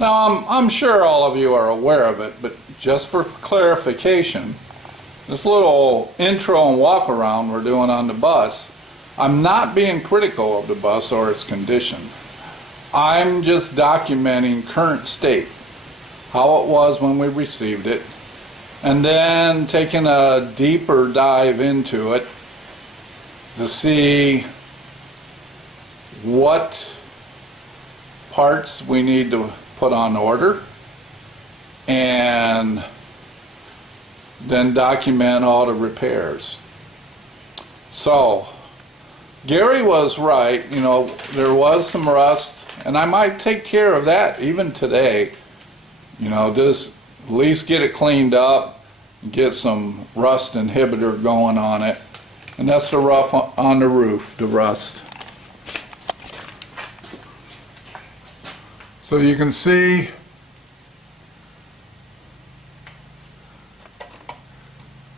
Now, I'm sure all of you are aware of it, but just for clarification, this little intro and walk around we're doing on the bus, I'm not being critical of the bus or its condition. I'm just documenting current state, how it was when we received it, and then taking a deeper dive into it to see what parts we need to put on order, and then document all the repairs. So Gary was right, you know, there was some rust, and I might take care of that even today. You know, just at least get it cleaned up, get some rust inhibitor going on it. And that's the rough on the roof, the rust. So you can see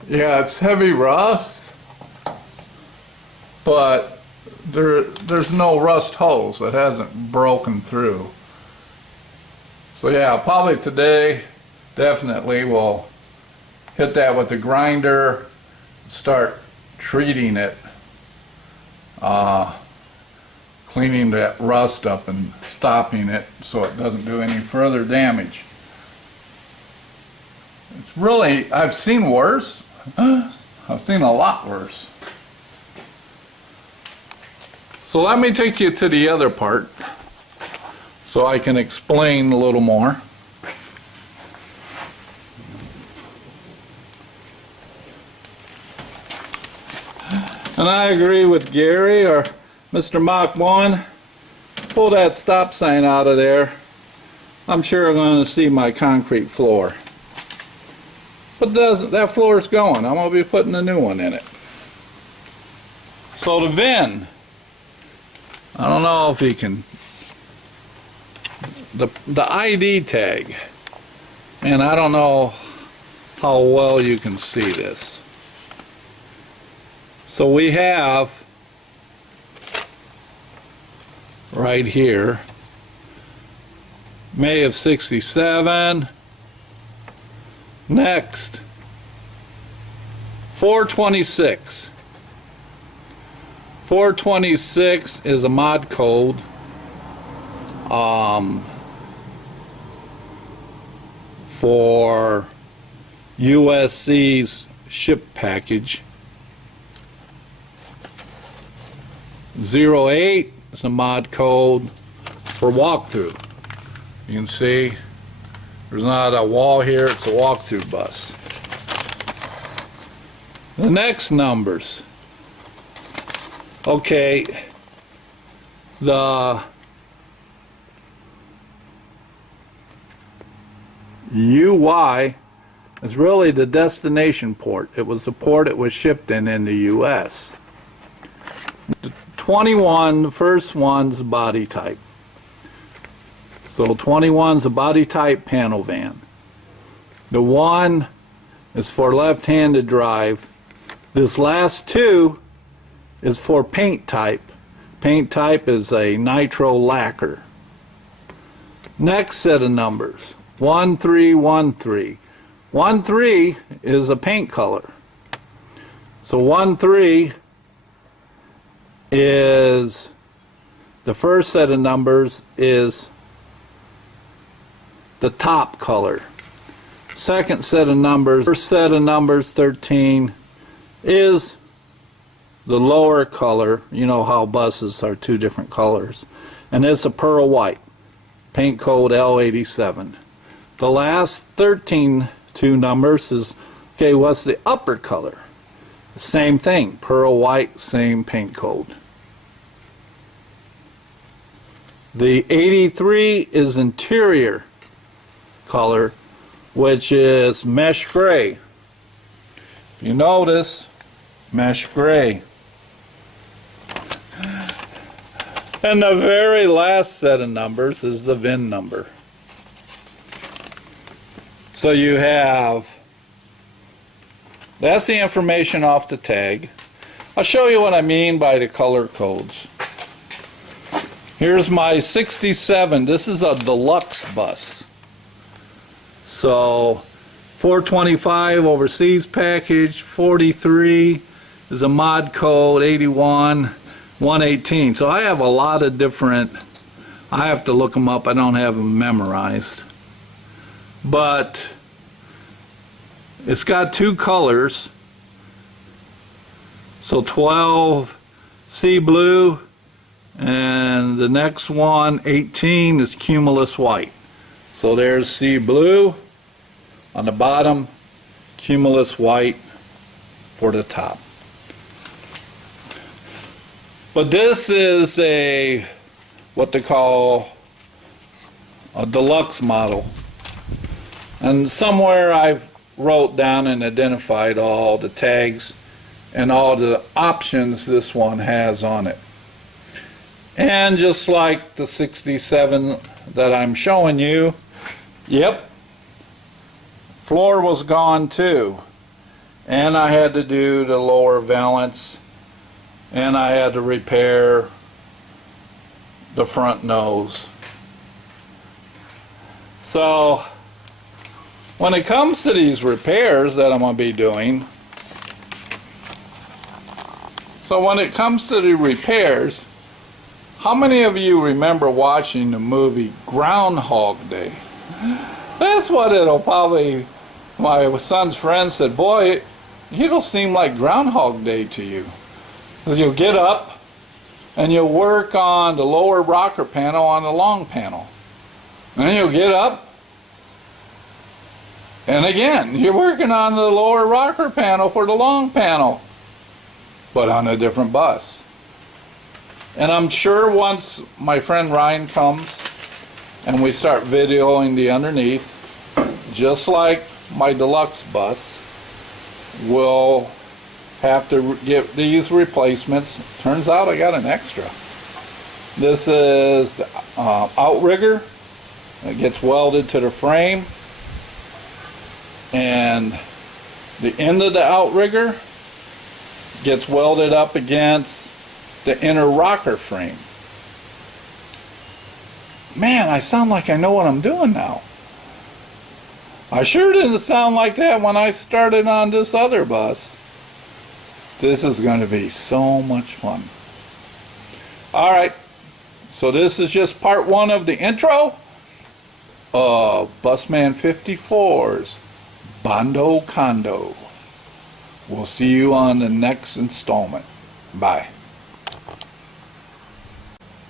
yeah, it's heavy rust, but there's no rust holes. It hasn't broken through. So yeah, probably today, definitely we'll hit that with the grinder, start treating it, cleaning that rust up and stopping it so it doesn't do any further damage. It's really, I've seen worse. I've seen a lot worse. So let me take you to the other part so I can explain a little more. And I agree with Gary or Mr. Mach 1. Pull that stop sign out of there. I'm sure I'm going to see my concrete floor. But that floor is going. I'm going to be putting a new one in it. So the VIN, I don't know if you can, the ID tag, and I don't know how well you can see this. So we have right here, May of '67. Next, 426. 426 is a mod code for USC's ship package. 08 is a mod code for walkthrough. You can see there's not a wall here, it's a walkthrough bus. The next numbers. Okay, the UY is really the destination port. It was the port it was shipped in the US. The 21, the first one's the body type. So 21 is a body type panel van. The 1 is for left-handed drive. This last 2 is for paint type. Paint type is a nitro lacquer. Next set of numbers, 1313. 13 is a paint color. So 13 is, the first set of numbers is the top color. Second set of numbers, first set of numbers 13 is the lower color. You know how buses are 2 different colors. And it's a pearl white, paint code L87. The last 13 2 numbers is, okay, what's the upper color? Same thing, pearl white, same paint code. The 83 is interior color, which is mesh gray. You notice, mesh gray. And the very last set of numbers is the VIN number. So you have, that's the information off the tag. I'll show you what I mean by the color codes. Here's my 67. This is a deluxe bus. So 425 overseas package, 43 is a mod code, 81, 118. So I have a lot of different, I have to look them up, I don't have them memorized. But it's got two colors. So 12 sea blue, and the next one, 18, is cumulus white. So there's sea blue on the bottom, cumulus white for the top. But this is a, what they call a deluxe model. And somewhere I've wrote down and identified all the tags and all the options this one has on it. And just like the 67 that I'm showing you, yep, floor was gone too. And I had to do the lower valance, and I had to repair the front nose. So when it comes to these repairs that I'm going to be doing, how many of you remember watching the movie Groundhog Day? That's what it'll probably, my son's friend said, boy, it'll seem like Groundhog Day to you. You'll get up and you'll work on the lower rocker panel on the long panel. And then you'll get up and again, you're working on the lower rocker panel for the long panel, but on a different bus. And I'm sure once my friend Ryan comes and we start videoing the underneath, just like my deluxe bus, we'll have to get these replacements. Turns out I got an extra. This is the outrigger. It gets welded to the frame, and the end of the outrigger gets welded up against the inner rocker frame. Man, I sound like I know what I'm doing now. I sure didn't sound like that when I started on this other bus. This is going to be so much fun. Alright, so this is just part one of the intro of Busman 54's Bondo Condo. We'll see you on the next installment. Bye.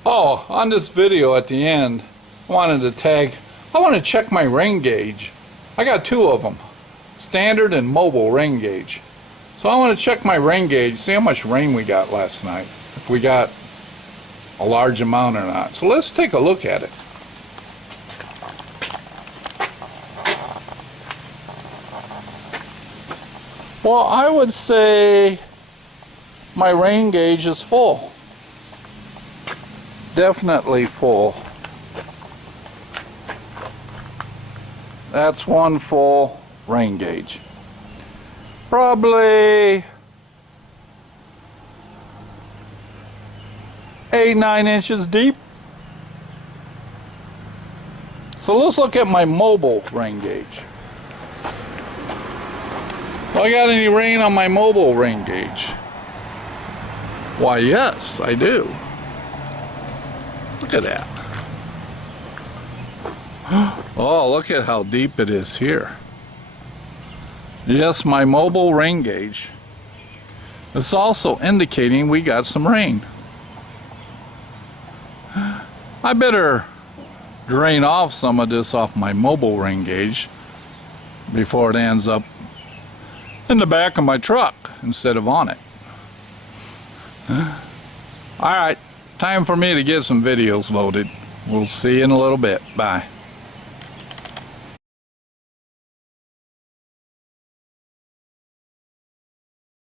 Oh, on this video at the end, I want to check my rain gauge. I got two of them, standard and mobile rain gauge. So I want to check my rain gauge, see how much rain we got last night, if we got a large amount or not. So let's take a look at it. Well, I would say my rain gauge is full. Definitely full. That's one full rain gauge. Probably 8-9 inches deep. So let's look at my mobile rain gauge. Well, I got any rain on my mobile rain gauge? Why, yes, I do. Look at that. Oh, look at how deep it is here. Yes, my mobile rain gauge is also indicating we got some rain. I better drain off some of this off my mobile rain gauge before it ends up in the back of my truck instead of on it. Alright, time for me to get some videos loaded. We'll see you in a little bit. Bye.